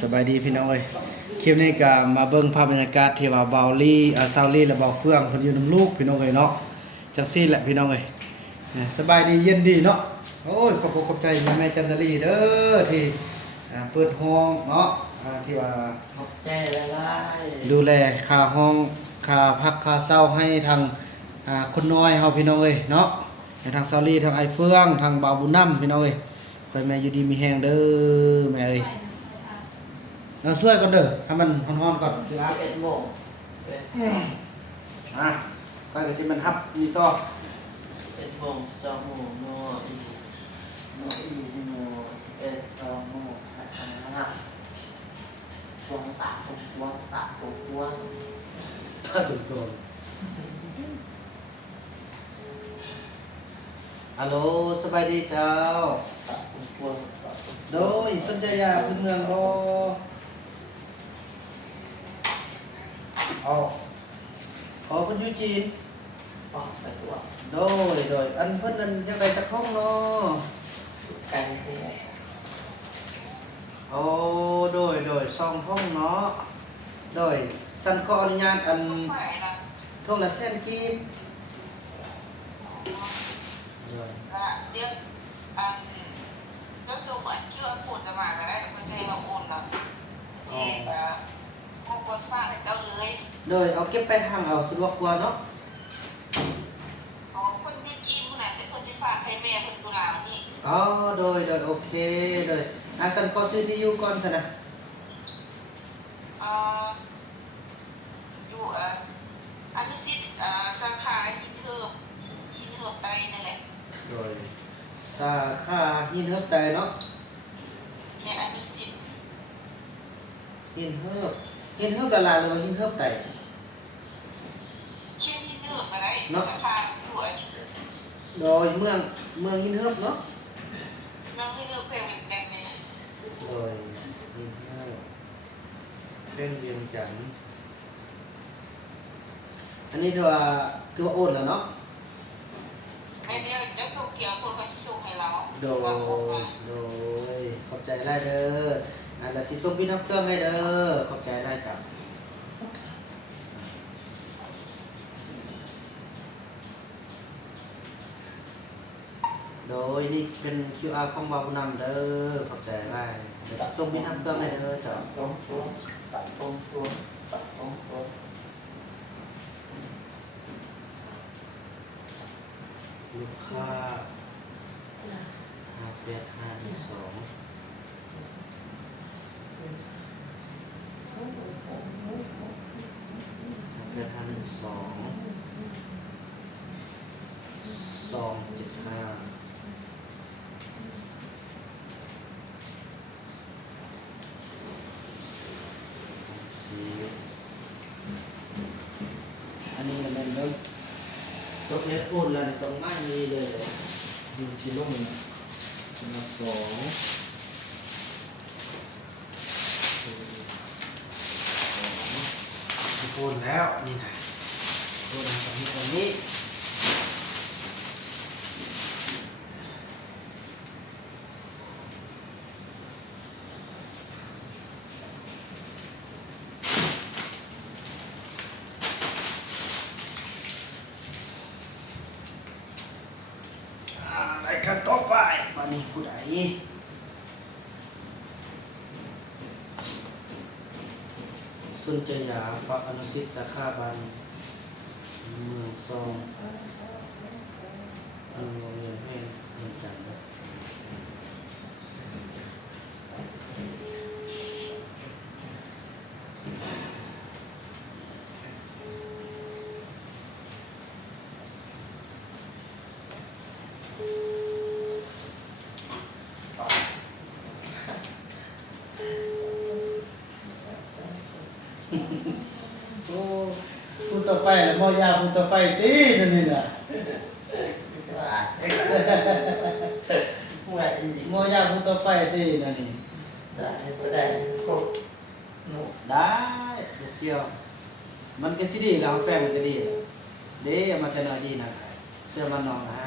สบายดีพี่น้องเอ้ยคลิปนี้ก็มาเบิ่งภาพบรรยากาศที่ว่าเบาลี่ซาวลี่และเบาเฟืองเพิ่นอยู่นำลูกพี่น้องเอ้ยเนาะจังซี่แหละพี่น้องเอ้ยสบายดีเย็นดีเนาะโอ้ยขอบใจแม่จันทรีเด้อที่เปิดห้องเนาะที่ว่าขอบใจละลาย ดูแลค่าห้องค่าพักค่าเช่าให้ทางคนน้อยเฮาพี่น้องเอ้ยเนาะให้ทางซาวลี่ทางไอ้เฟืองทางเบาบุญนำพี่น้องเอ้ยขอให้แม่อยู่ดีมีแรงเด้อแม่เอ้ยช่วยกันเด้อให้มันฮ้อนๆก่อนสิครับ11 โมงก็ก็สิมันฮับนี่ต่อ11 โมง12 โมงโน่อีโน่อีโน่11 12 โมง5พวงปากพวงปากพวงถ้าถูกโจรฮัลโหลสบายดีเจ้าปากพวงปากโดยสนใจยาพื้นเมืองบ่อ๋อเพิ่นอยู่จีนออกไปตัวโดยอันเพิ่นนั่นจังได๋จักห้องเนาะกันที่ไหนโอ้โดย2ห้องเนาะโดยสันขออนุญาตอันโทรละแสนกีบเดี๋ยวแล้วส่งอันคิวอันโอนจะมาก็ได้เดี๋ยวคุณจะให้เราโอนเนาะไม่ใช่พวกคนฝากให้เจ้าเลยโดยเอาเก็บไปทางเอาสะดวกกว่าเนาะของคนที่จีนคนไหนเป็นคนที่ฝากให้แม่คนตุลานี่อ๋อโดยโอเคโดยสันขอซื้อที่อยู่ก่อนซะนะเอ่ออยู่อนุสิทธิ์สาขาหินเหิบไตนั่นแหละโดยสาขาหินเฮิบไตเนาะแม่อนุสิทธิ์หินเฮิบละลายหรือว่าหินเฮิบไตเช่นหินเหิบอะไรสาขาอยู่โดยเมืองหินเฮิบเนาะน้องหินเหิบเพลงแดงเนี่ยโดยหินเฮิบเป็นเวียงจันทน์อันนี้ถือว่าโอนแล้วเนาะเดี๋ยวจะส่งเกี่ยวคนที่ส่งให้เราโดยขอบใจได้เด้อแล้วสิส่งพี่น้ำเครื่องให้เด้อขอบใจได้จ้ะโดยนี่เป็น QR ของบาบุญนำเด้อขอบใจได้เดี๋ยวสิส่งพี่น้ำเครื่องให้เด้อจ้ะตรงตัวปากตรงตัวปากตรงตัวลูกค้า5852 275อันนี้มันเป็นเรื่องตัวเอสโอนแล้วตรงง่ายนี้เลยดูชิโร่นะ2โอนแล้วนี่นะโอนตรงนี้อะไรกันต่อไปมานี่ผู้ใดสุนจยาฝากอนุสิทธิ์สาขาบันเมืองซองโรงเรียนแม่เรียนจันทร์โอ้พูดต่อไปแล้วมอยาพูดต่อไปตีนั่นนี่น่ะมอยาพูดต่อไปตีนั่นนี่ได้ครบได้เกี่ยวมันก็สิดีแล้วแฟนมันก็ดีเด้มาแต่น้อยดีนะเสื้อมันน้องนะ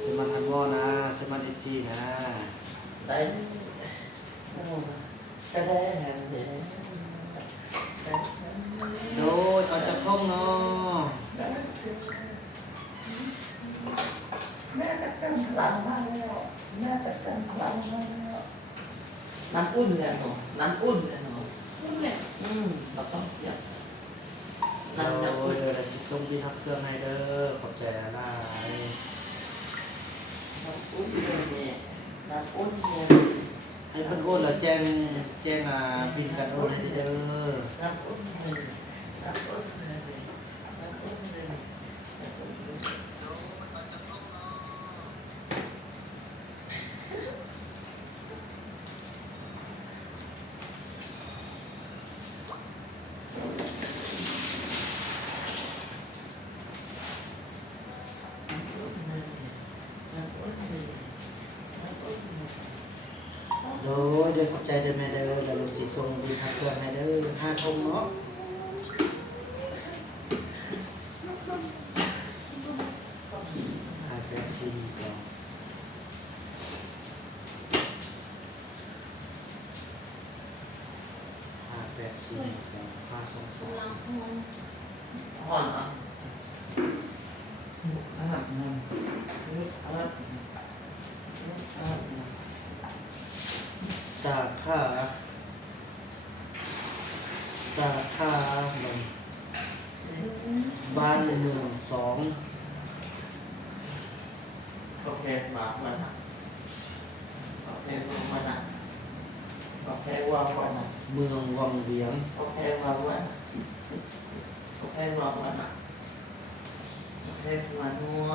เสื้อมันทันวอนะเสื้อมันเอจีนะได้ จะได้แหงเห็น โดยเอาจากห้องเนาะ แม่ก็เต็มพลังมากแล้วแม่ก็เต็มพลังมากแล้ว น้ำอุ่นเลยเนาะน้ำอุ่นเลยเนาะ นี่แหละ เราต้องเสียบ โด น้ำ ย อุ่น เดี๋ยวเราสิส่งบินรับเครื่องให้เด้อขอบใจหลาย น้ำอุ่นเลยเนี่ยน้ำอุ่นเลย ให้เพิ่นโอนแล้วแจ้งบินการโอนให้เด้อ น้ำอุ่นเลยน้ำอุ่นเลยน้ำอุ่นเลยน้ำอุ่นเลย โดยเดี๋ยวขอบใจเด้อแม่เด้อแล้วเราสิส่งบินรับเครื่องให้เด้อ5ทุ่มเนาะ584ก่อน584ก่อน522 ห่อนอ่ะอาหารนั่นอาหารอาหาร สาขาหนึ่งบ้านเมือง2 โอเคมามันอ่ะโอเคมันอ่ะโอเควางมันอ่ะ เมืองวังเวียง โอเควางมันโอเควางมันอ่ะโอเคมันนัว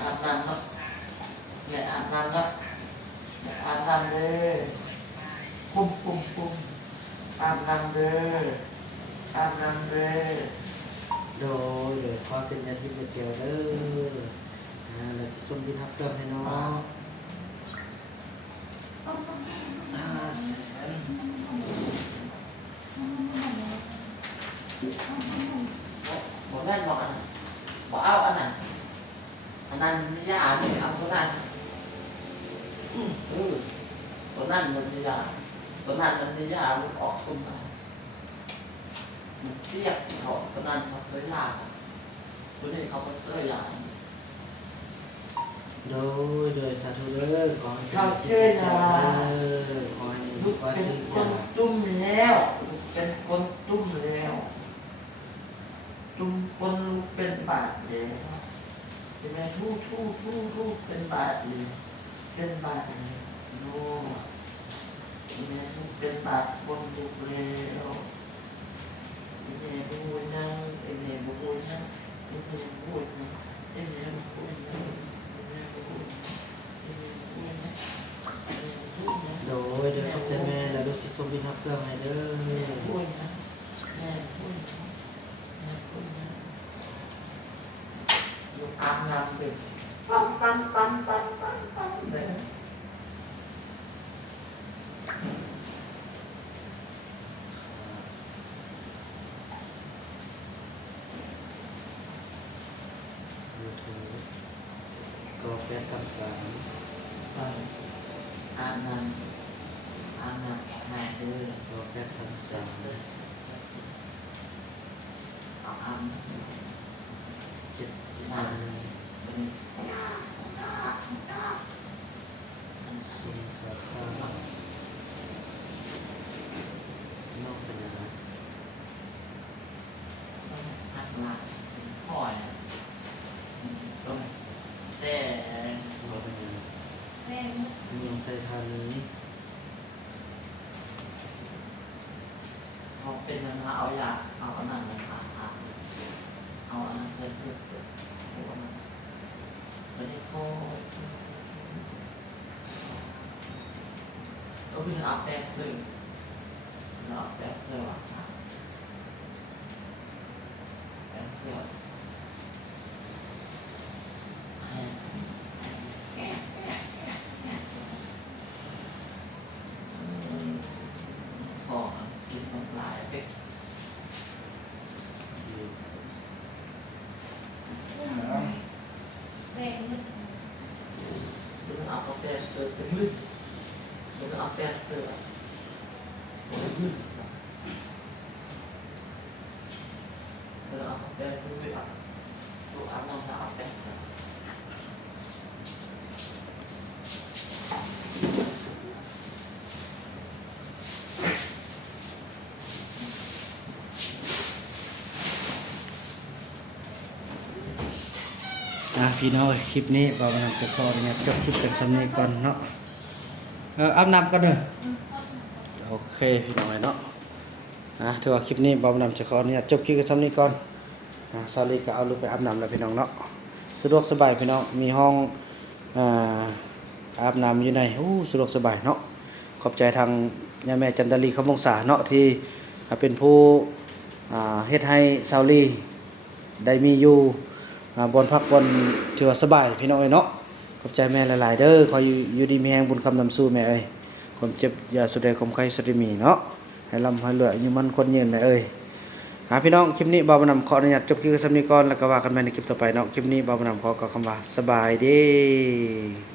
อาบน้ำครับเนี่ยอาบน้ำครับอาบน้ำเลยปุ๊บอาบน้ำเลยอาบน้ำเลย โดยขอเป็นญาติมิตรเดียวเด้อเราจะส่งบินรับเครื่องให้เนาะ500,000 บอกแม่บอกอันนั้นบอกเอาอันนั้นอันนั้นไม่ยากเลยเอาตัวนั้นตัวนั้นมันไม่ยากตัวนั้นมันไม่ยากมันออกตัวนั้นมันเทียบเขาตัวนั้นเขาเสื้อยากตัวนี้เขาก็เสื้อยาก โดยสาธุเด้อขอให้ เขาเชื่อนะ ขอให้ ลูก ขอ เป็น ให้ คนตุ้มแล้วลูกเป็นคนตุ้มแล้วตุ้มคนเป็นบาทแล้วเป็นแม่ทู่เป็นบาทเลยเป็นบาทเลยโน่เป็นแม่ทู่เป็นบาทบนลูกแล้วเป็นแม่บูนั่งเป็นแม่บูนั่งเป็นแม่บูนั่งเป็นแม่บูนั่งเป็นแม่บูนั่งเป็นแม่บูนั่งเป็นแม่บูนั่ง โดยเดี๋ยวขอบใจแม่แล้วลูกสิส่งบินรับเครื่องให้เด้อ แม่พูดนะแม่พูดนะแม่พูดนะอยู่อาบน้ำดึกปั๊มเลย ยูทูบก็833 ไปอาบน้ำแม่เด้อ ก็833 เอาอาบน้ำ 731 เป็น ซุมสาขานอกเป็นยังไง หักหลังคอยตรงแต่ นอกเป็นยังไง แม่ เมืองไซธานี เขาเป็นมันเอาอยากเอาอันนั้นมาทาเอาอันนั้นเพิ่มเอาอันนั้นไม่ได้โคก็เป็นอัพแบกซึ่งเราอัพแบกเสื้อแบกเสื้อพอกินพอ ขึ้นเอาแป้งด้วยอ่ะตัวอาบน้ำเอาแป้งใส่พี่น้องคลิปนี้บ่าวมันจะขออนุญาตจบคลิปกันสำนี้ก่อนเนาะอาบน้ำก่อนเด้อโอเคพี่น้องเนาะถือว่าคลิปนี้บ่าวมันจะขออนุญาตจบคลิปกันสำนี้ก่อนซาลีก็เอาลูกไปอาบน้ำแล้วพี่น้องเนาะสะดวกสบายพี่น้องมีห้องอาบน้ำอยู่ในสะดวกสบายเนาะขอบใจทางย่าแม่จันดาลีคำวงศาเนาะที่เป็นผู้เฮ็ดให้ซาลีได้มีอยู่บนพักบนถือว่าสบายพี่น้องเนาะขอบใจแม่หลายๆเด้อขออยู่ดีมีแรงบุญคำนำสู้แม่ความเจ็บอย่าสุดใดความใครสุดมีเนาะให้ร่ำให้รวยอยู่มันคนยืนแม่พี่น้องคลิปนี้บ่าวบ่าวนำขออนุญาตจบคลิปกันสักนิดก่อนแล้วก็ว่ากันใหม่ในคลิปต่อไปเนาะคลิปนี้บ่าวบ่าวนำขอกล่าวคำว่าสบายดี